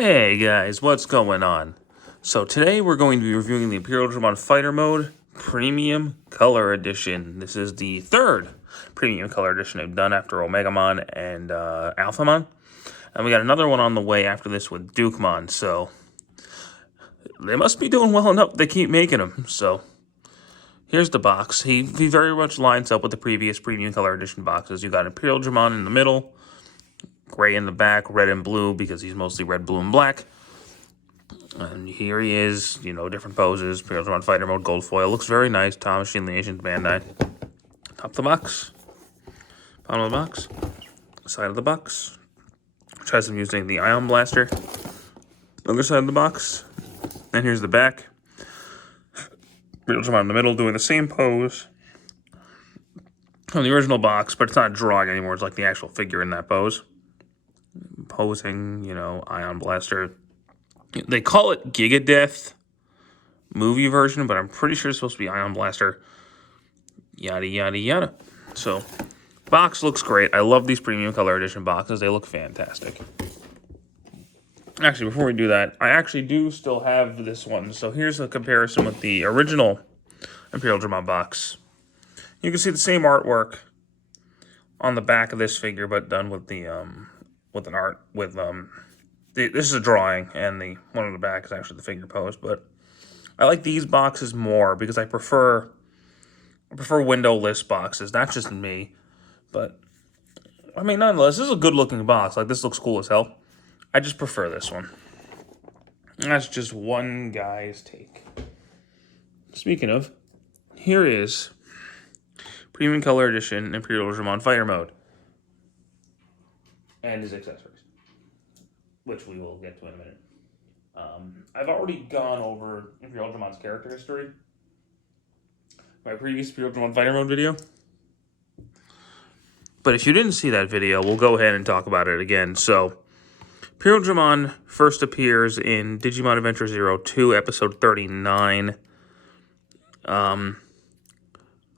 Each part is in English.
Hey guys, what's going on? So today we're going to be reviewing the Imperialdramon Fighter Mode Premium Color Edition. This is the third Premium Color Edition I've done after Omegamon and Alphamon. And we got another one on the way after this with Dukemon, so they must be doing well enough. They keep making them, so here's the box. He very much lines up with the previous Premium Color Edition boxes. You got Imperialdramon in the middle, gray in the back, red and blue because he's mostly red, blue, and black. And here he is, different poses. Imperialdramon Fighter Mode, gold foil. Looks very nice. Tom Machine, the Ancient Bandai. Top of the box. Bottom of the box. Side of the box. Tries some using the Ion Blaster. Other side of the box. And here's the back. Imperialdramon in the middle doing the same pose on the original box, but it's not a drawing anymore. It's like the actual figure in that pose. Posing, Ion Blaster. They call it Gigadeath movie version, but I'm pretty sure it's supposed to be Ion Blaster. Yada, yada, yada. So, box looks great. I love these Premium Color Edition boxes. They look fantastic. Actually, before we do that, I actually do still have this one. So here's a comparison with the original Imperialdramon box. You can see the same artwork on the back of this figure, but done with the this is a drawing, and the one on the back is actually the figure pose. But I like these boxes more because I prefer windowless boxes. Not just me, but I mean, nonetheless, this is a good looking box. Like, this looks cool as hell. I just prefer this one. And that's just one guy's take. Speaking of, here is Premium Color Edition Imperialdramon Fighter Mode and his accessories, which we will get to in a minute. I've already gone over Imperialdramon's character history. My previous Imperialdramon Fighter Mode video. But if you didn't see that video, we'll go ahead and talk about it again. So, Imperialdramon first appears in Digimon Adventure 02, episode 39.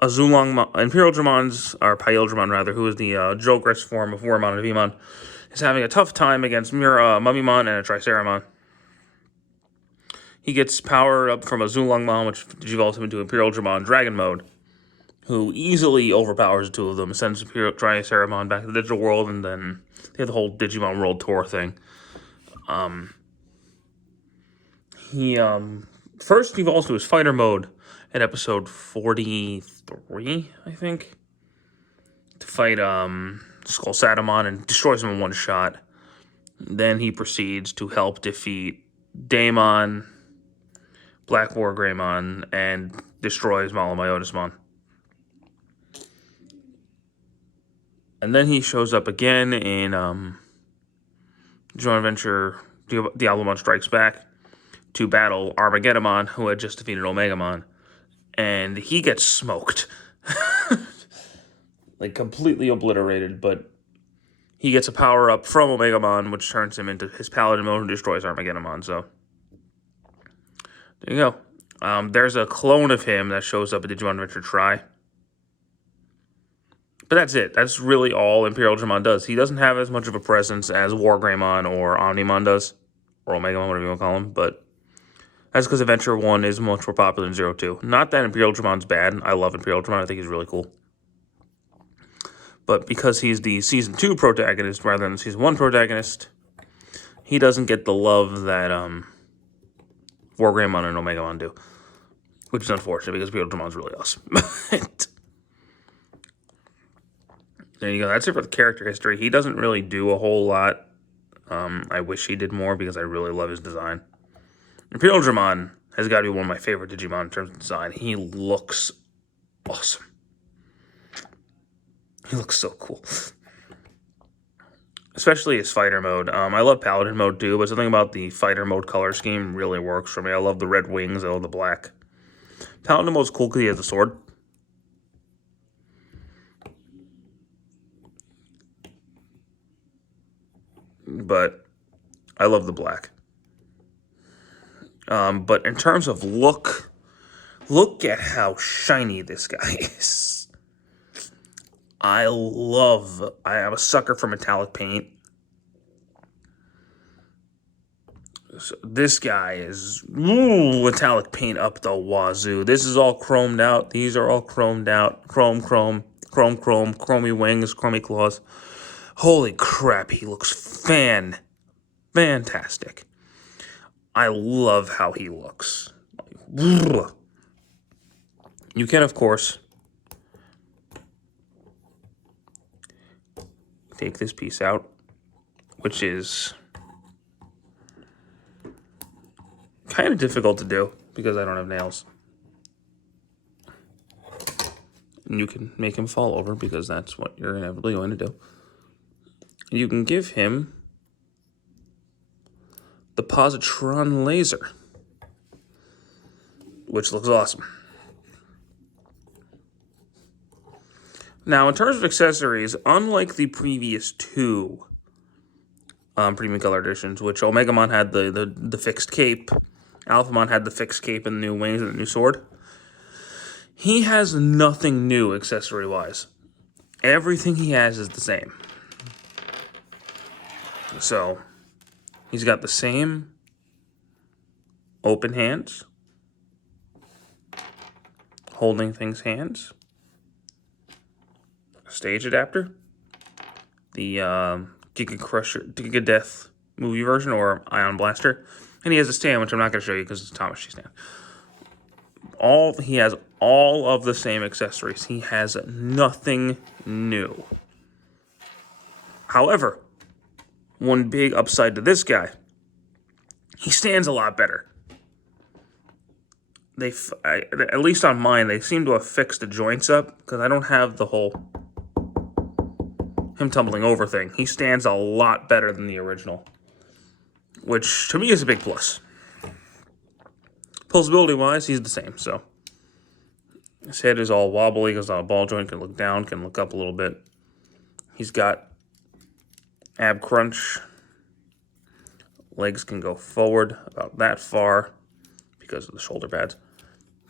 Imperialdramon, or Paildramon rather, who is the Jogress form of Wormmon and Vmon, is having a tough time against Mummymon and a Triceramon. He gets powered up from a Zulongmon, which devolves him into Imperialdramon Dragon Mode, who easily overpowers the two of them, sends Triceramon back to the digital world, and then they have the whole Digimon World Tour thing. He first evolves to his fighter mode in episode 43, I think, to fight Skull Satamon and destroys him in one shot. Then he proceeds to help defeat Daemon, Black War Greymon, and destroys Malamyotismon. And then he shows up again in Digimon Adventure Diablomon Strikes Back to battle Armageddon, who had just defeated Omegamon. And he gets smoked. Like, completely obliterated, but he gets a power-up from Omegamon, which turns him into his Paladin mode and destroys Armageddon. So, there you go. There's a clone of him that shows up at Digimon Adventure Tri. But that's it. That's really all Imperialdramon does. He doesn't have as much of a presence as War Greymon or Omnimon does. Or Omegamon, whatever you want to call him. But that's because Adventure 1 is much more popular than 02. Not that Imperialdramon's bad. I love Imperialdramon. I think he's really cool. But because he's the Season 2 protagonist rather than the Season 1 protagonist, he doesn't get the love that War Greymon and Omegamon do. Which is unfortunate because Imperialdramon's really awesome. There you go. That's it for the character history. He doesn't really do a whole lot. I wish he did more because I really love his design. Imperialdramon has got to be one of my favorite Digimon in terms of design. He looks awesome. He looks so cool. Especially his fighter mode. I love Paladin mode too, but something about the fighter mode color scheme really works for me. I love the red wings. I love the black. Paladin mode's cool because he has a sword. But I love the black. But in terms of look at how shiny this guy is. I am a sucker for metallic paint. So this guy is metallic paint up the wazoo. This is all chromed out. These are all chromed out. Chrome, chromy wings, chromy claws. Holy crap, he looks fantastic. I love how he looks. You can, of course, take this piece out, which is kind of difficult to do because I don't have nails. And you can make him fall over because that's what you're inevitably going to do. You can give him the positron laser, which looks awesome. Now, in terms of accessories, unlike the previous two Premium Color Editions, which Omegamon had the fixed cape, Alphamon had the fixed cape and the new wings and the new sword, he has nothing new accessory-wise. Everything he has is the same. So, he's got the same open hands, holding things hands, stage adapter, the Giga Death movie version or Ion Blaster, and he has a stand, which I'm not going to show you because it's a Tamashii stand. He has all of the same accessories. He has nothing new. However, one big upside to this guy, he stands a lot better. At least on mine, they seem to have fixed the joints up because I don't have the whole him tumbling over thing. He stands a lot better than the original, which to me is a big plus. Pulsability-wise, he's the same, so. His head is all wobbly because the ball joint can look down, can look up a little bit. He's got ab crunch. Legs can go forward about that far because of the shoulder pads.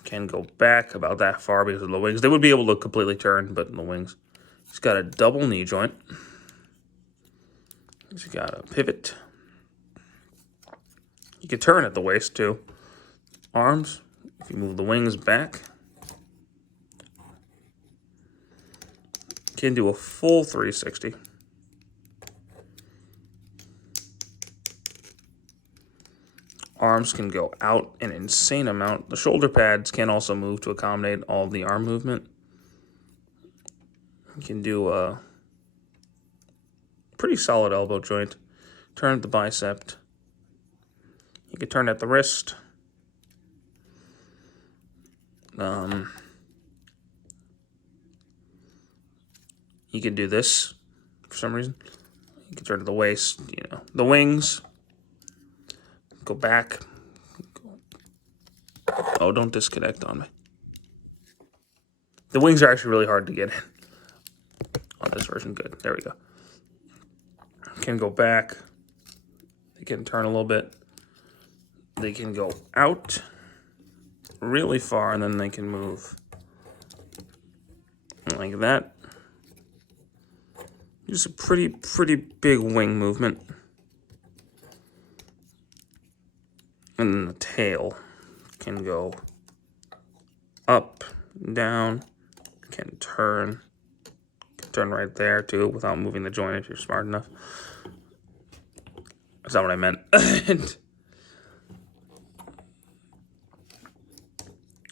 Can go back about that far because of the wings. They would be able to completely turn, but the wings. He's got a double knee joint. He's got a pivot. You can turn at the waist too. Arms, if you move the wings back, can do a full 360. Arms can go out an insane amount. The shoulder pads can also move to accommodate all the arm movement. You can do a pretty solid elbow joint. Turn at the bicep. You can turn at the wrist. You can do this for some reason. You can turn to the waist, the wings. Go back. Oh, don't disconnect on me. The wings are actually really hard to get in. On this version, good. There we go. Can go back. They can turn a little bit. They can go out really far, and then they can move like that. Just a pretty big wing movement. And then the tail can go up, down, can turn right there too without moving the joint if you're smart enough. That's not what I meant.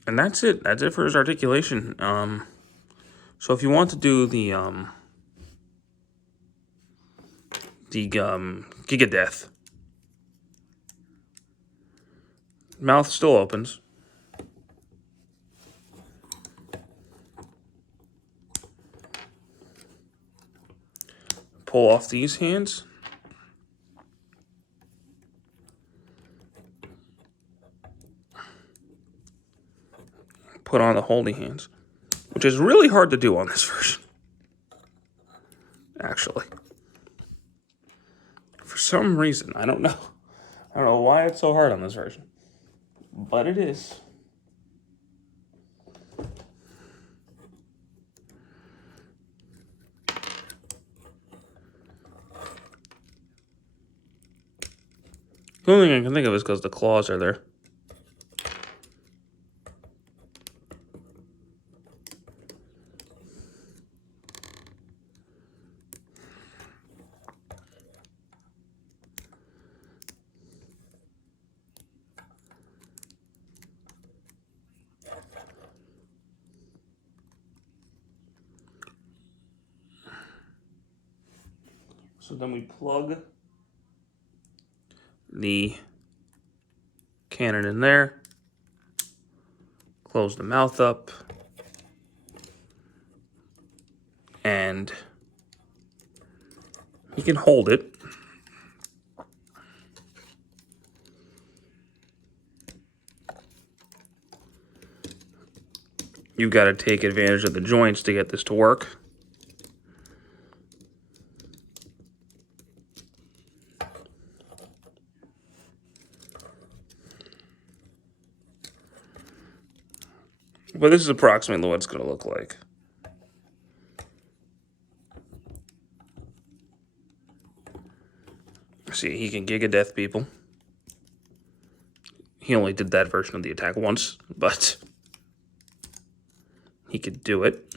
And that's it. That's it for his articulation. So if you want to do the Giga Death, mouth still opens. Pull off these hands. Put on the holding hands, which is really hard to do on this version, actually. For some reason, I don't know why it's so hard on this version, but it is. The only thing I can think of is because the claws are there. So then we plug the cannon in there, close the mouth up, and you can hold it. You've got to take advantage of the joints to get this to work. But this is approximately what it's going to look like. See, he can Giga Death people. He only did that version of the attack once, but he could do it.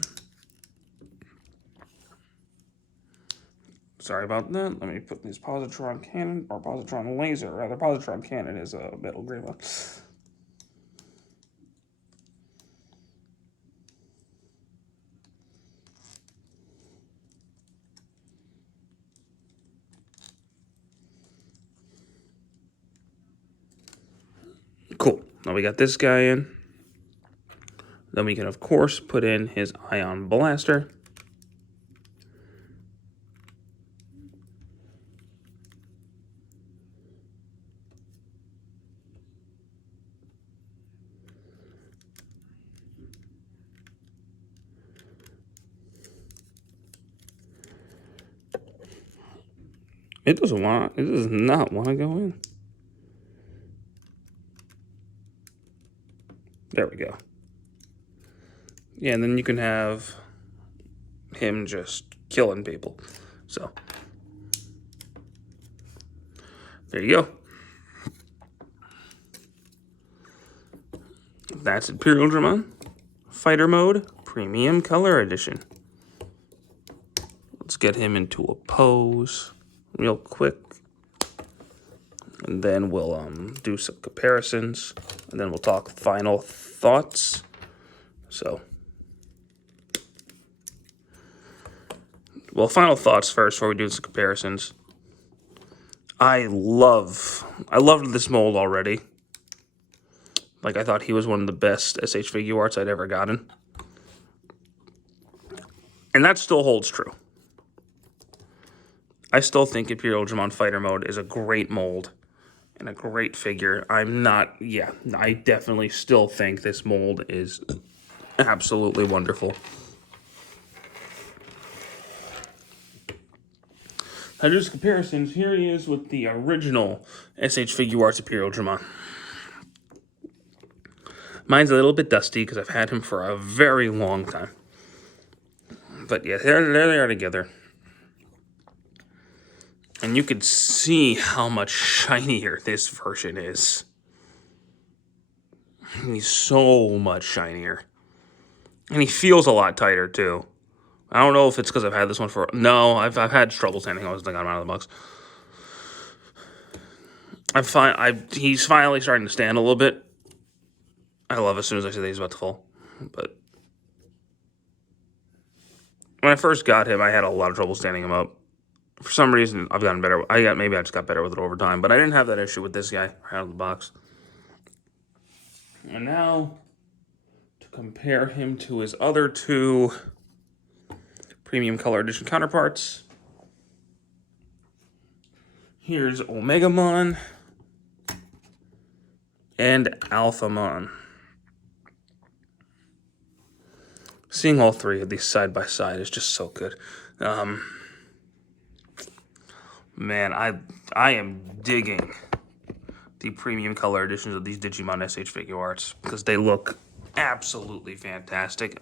Sorry about that. Let me put this positron cannon, or positron laser, rather. Positron cannon is a metal gray one. Cool. Now we got this guy in. Then we can, of course, put in his ion blaster. It does not want to go in. There we go. Yeah, and then you can have him just killing people. So, there you go. That's Imperialdramon Fighter Mode Premium Color Edition. Let's get him into a pose real quick. And then we'll do some comparisons. And then we'll talk final thoughts. So, well, final thoughts first before we do some comparisons. I loved this mold already. Like, I thought he was one of the best SH Figuarts I'd ever gotten. And that still holds true. I still think Imperialdramon Fighter Mode is a great mold and a great figure. I definitely still think this mold is absolutely wonderful. Now, just comparisons. Here he is with the original SH Figuarts Imperialdramon. Mine's a little bit dusty because I've had him for a very long time. But yeah, there they are together. And you can see how much shinier this version is. He's so much shinier. And he feels a lot tighter, too. I don't know if it's because I've had this one for... No, I've had trouble standing once I got him out of the box. He's finally starting to stand a little bit. I love as soon as I see that he's about to fall. But when I first got him, I had a lot of trouble standing him up. For some reason, I've gotten better. Maybe I just got better with it over time. But I didn't have that issue with this guy out of the box. And now, to compare him to his other two Premium Color Edition counterparts. Here's Omegamon and Alphamon. Seeing all three of these side by side is just so good. Man, I am digging the Premium Color Editions of these Digimon SH Figuarts because they look absolutely fantastic.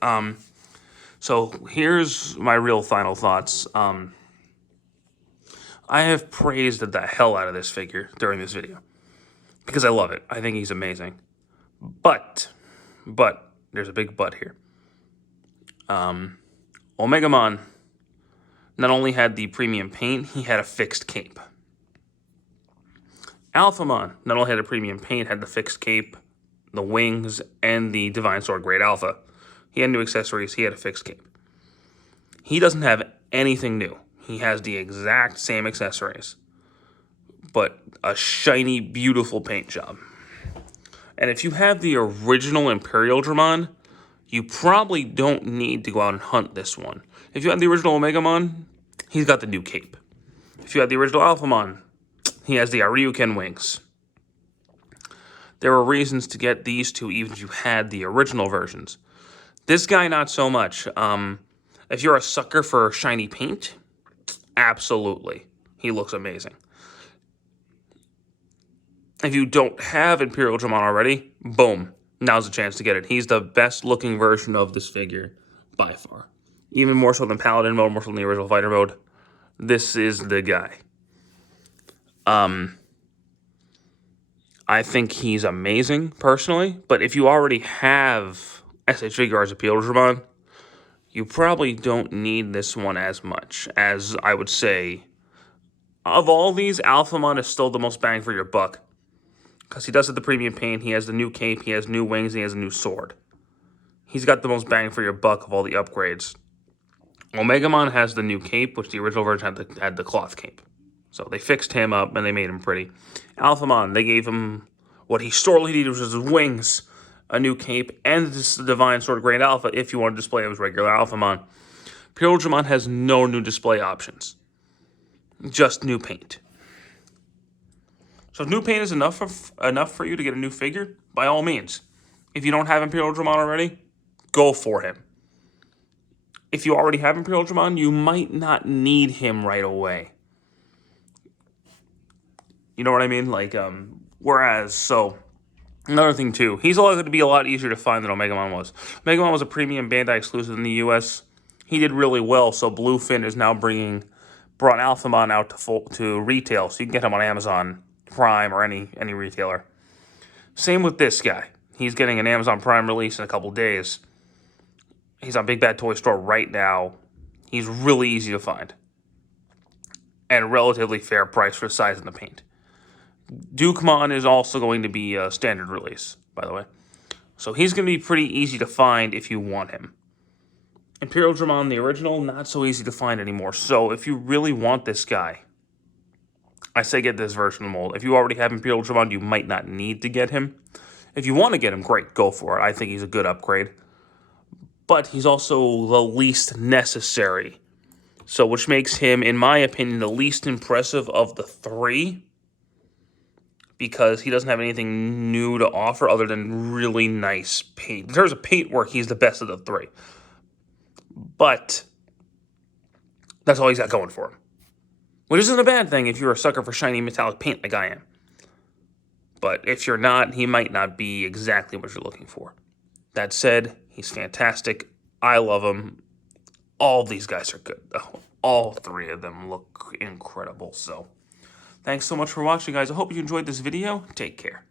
So here's my real final thoughts. I have praised the hell out of this figure during this video. because I love it. I think he's amazing. But, there's a big but here. Omegamon not only had the premium paint, he had a fixed cape. Alphamon not only had a premium paint, had the fixed cape, the wings, and the Divine Sword Great Alpha. He had new accessories, he had a fixed cape. He doesn't have anything new. He has the exact same accessories, but a shiny, beautiful paint job. And if you have the original Imperialdramon, you probably don't need to go out and hunt this one. If you have the original Omegamon, he's got the new cape. If you have the original Alphamon, he has the Ryuken wings. There were reasons to get these two even if you had the original versions. This guy, not so much. If you're a sucker for shiny paint, absolutely. He looks amazing. If you don't have Imperialdramon already, boom, now's the chance to get it. He's the best looking version of this figure by far. Even more so than Paladin mode, more so than the original fighter mode. This is the guy. I think he's amazing, personally. But if you already have SH Figuarts Imperialdramon, you probably don't need this one as much as I would say. Of all these, Alphamon is still the most bang for your buck. Because he does have the premium paint, he has the new cape, he has new wings, and he has a new sword. He's got the most bang for your buck of all the upgrades. Omegamon has the new cape, which the original version had the cloth cape. So they fixed him up and they made him pretty. Alphamon, they gave him what he sorely needed, which was his wings, a new cape, and this Divine Sword Great Alpha if you want to display him as regular Alphamon. Imperialdramon has no new display options. Just new paint. So if new paint is enough for you to get a new figure, by all means. If you don't have Imperialdramon already, go for him. If you already have Imperialdramon, you might not need him right away. You know what I mean? Like, another thing too, he's going to be a lot easier to find than Omegamon was. Omegamon was a premium Bandai exclusive in the US. He did really well, so Bluefin is now brought Alphamon out to retail, so you can get him on Amazon Prime or any retailer. Same with this guy. He's getting an Amazon Prime release in a couple days. He's on Big Bad Toy Store right now. He's really easy to find. And a relatively fair price for the size of the paint. Dukemon is also going to be a standard release, by the way. So he's going to be pretty easy to find if you want him. Imperialdramon, the original, not so easy to find anymore. So if you really want this guy, I say get this version of the mold. If you already have Imperialdramon, you might not need to get him. If you want to get him, great, go for it. I think he's a good upgrade. But he's also the least necessary. So which makes him, in my opinion, the least impressive of the three. Because he doesn't have anything new to offer other than really nice paint. In terms of paint work, he's the best of the three. But that's all he's got going for him. Which isn't a bad thing if you're a sucker for shiny metallic paint like I am. But if you're not, he might not be exactly what you're looking for. That said, he's fantastic. I love him. All these guys are good, though. All three of them look incredible. So, thanks so much for watching, guys. I hope you enjoyed this video. Take care.